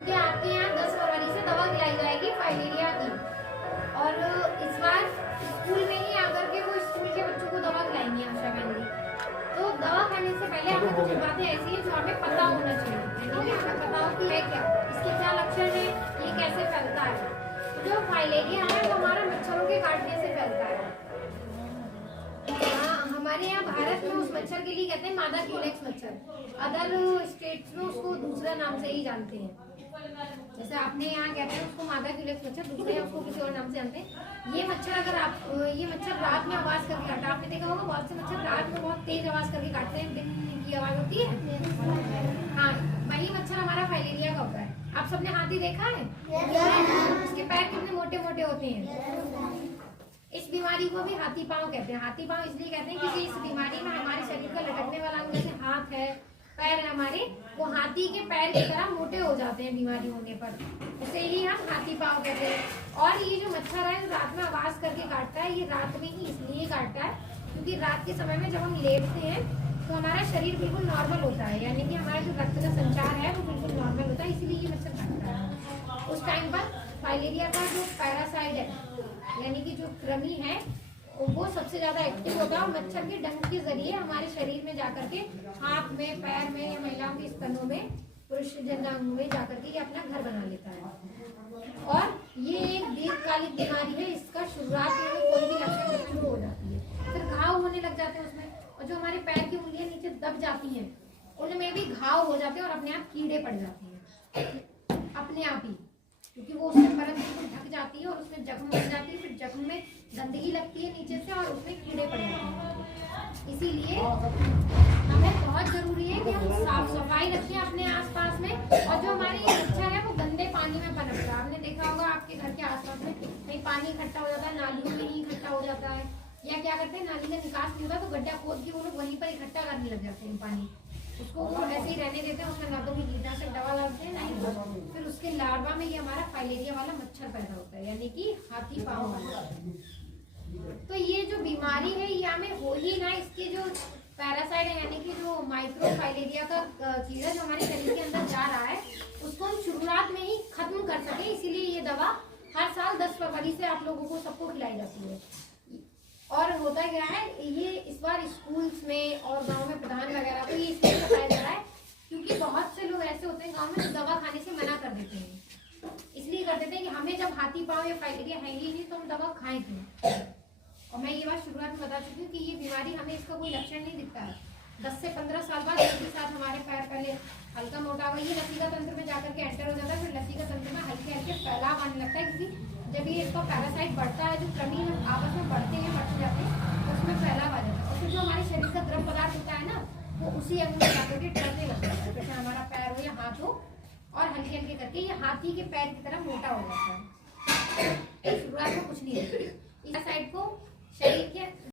कि आपके यहाँ 10 फरवरी से दवा खिलाई जाएगी फाइलेरिया की। और इस बार स्कूल में ही आकर के वो स्कूल के बच्चों को दवा खिलाएंगी आशा बहन। तो दवा खाने से पहले हमें कुछ बातें ऐसी हैं जो हमें पता होना चाहिए, यानी हमें पता हो कि है क्या, इसके क्या लक्षण है, ये कैसे फैलता है। तो जो फाइलेरिया है वो हमारा मच्छरों के काटने से फैलता है। हमारे यहाँ भारत में उस मच्छर के लिए कहते हैं मादा क्यूलेक्स मच्छर। अदर स्टेट्स में उसको दूसरा नाम से ही जानते हैं। जैसे आपने यहाँ कहते हैं उसको मादा क्यूलेक्स मच्छर, दूसरे उसको किसी और नाम से जानते हैं। ये मच्छर अगर आप ये मच्छर रात में आवाज करके काटता है, आपने देखा होगा बहुत से मच्छर रात में बहुत तेज आवाज करके काटते हैं, दिन की आवाज होती है। हाँ, वही मच्छर हमारा फाइलेरिया का होता है। आप सबने हाथी देखा है? उसके पैर कितने मोटे मोटे होते हैं। इस बीमारी को भी हाथी पांव कहते हैं। हाथी पांव इसलिए कहते हैं क्योंकि इस बीमारी में हमारे शरीर का लटकने वाला अंग, जैसे हाथ है, पैर है हमारे, वो हाथी के पैर की तरह मोटे हो जाते हैं बीमारी होने पर। इसे ही हम हाथी पांव कहते हैं। और ये जो मच्छर है जो रात में आवाज करके काटता है, ये रात में ही इसलिए काटता है क्योंकि रात के समय में जब हम लेटते हैं तो हमारा शरीर बिल्कुल नॉर्मल होता है, यानी कि हमारा जो रक्त का संचार है वो बिल्कुल नॉर्मल होता है, इसीलिए ये मच्छर काटता है। उस टाइम पर फाइलेरिया का जो पैरासाइट है, यानी कि जो कृमि है, वो सबसे ज्यादा एक्टिव होता है और मच्छर के डंक के जरिए हमारे शरीर में जाकर के हाथ में, पैर में या महिलाओं के स्तनों में, पुरुष जनांग में जाकर के ये अपना घर बना लेता है। और ये एक दीर्घकालिक बीमारी है। इसका शुरुआत में कोई भी लक्षण शुरू हो जाती है, फिर घाव होने लग जाते हैं उसमें, और जो हमारे पैर की उंगलियां नीचे दब जाती हैं उनमें भी घाव हो जाते हैं और अपने आप कीड़े पड़ जाते हैं अपने आप ही, क्योंकि वो उससे परत बिल्कुल ढक जाती है और उसमें जख्म बन जाती है। फिर जख्म में गंदगी लगती है नीचे से और उसमें कीड़े पड़ जाते हैं। इसीलिए हमें बहुत जरूरी है कि हम साफ सफाई रखें अपने आसपास में। और जो हमारे ये मच्छर है वो गंदे पानी में पनपता है। आपने देखा होगा आपके घर के आसपास में कहीं पानी इकट्ठा हो जाता है, नालियों में ही इकट्ठा हो जाता है, या क्या करते हैं नाली का निकास नहीं होता तो गड्ढा खोद के वो लोग वहीं पर इकट्ठा करने लग जाते हैं पानी, उसको वो ऐसे ही रहने देते हैं, उसमें ना तो कीटनाशक दवा डालते हैं नहीं, फिर उसके लार्वा में ये हमारा फाइलेरिया वाला मच्छर पैदा होता है, यानी कि हाथी पांव वाला। तो ये जो बीमारी है ये हमें हो ही ना, इसके जो पैरासाइट है यानी कि जो माइक्रो फाइलेरिया का कीड़ा जो हमारे शरीर के अंदर जा रहा है उसको हम शुरुआत में ही खत्म कर सके, इसीलिए ये दवा हर साल 10 फरवरी से आप लोगों को सबको खिलाई जाती है। और होता क्या है, ये इस बार स्कूल्स में और गांव में प्रधान वगैरह को ये इसलिए बताया जा रहा है क्योंकि बहुत से लोग ऐसे होते हैं गांव में जो दवा खाने से मना कर देते हैं। इसलिए कर देते हैं कि हमें जब हाथी पांव या फाइलेरिया है ही नहीं तो हम दवा खाएं क्यों। और मैं ये बात शुरुआत में बता चुकी हूँ कि ये बीमारी हमें इसका कोई लक्षण नहीं दिखता है। 10 से 15 साल बाद इसके साथ हमारे पैर पहले हल्का मोटा हुआ, ये लसीका तंत्र में जाकर के एंटर हो जाता है, फिर लसीका तंत्र में हल्के हल्के फैलाव आने लगता है, क्योंकि जब ये इसका पैरासाइट बढ़ता है, जो कृमि आपस में बढ़ते जाते हैं तो उसमें फैलाव आ जाता है। और फिर जो हमारे शरीर का द्रव पदार्थ होता है ना, वो उसी अंग में जाकर के डरने लग जाता है, जैसे हमारा पैर हो या हाथ हो, और हल्के हल्के करके ये हाथी के पैर की तरह मोटा हो जाता है। शुरुआत में कुछ नहीं है, इस साइड को शरीर के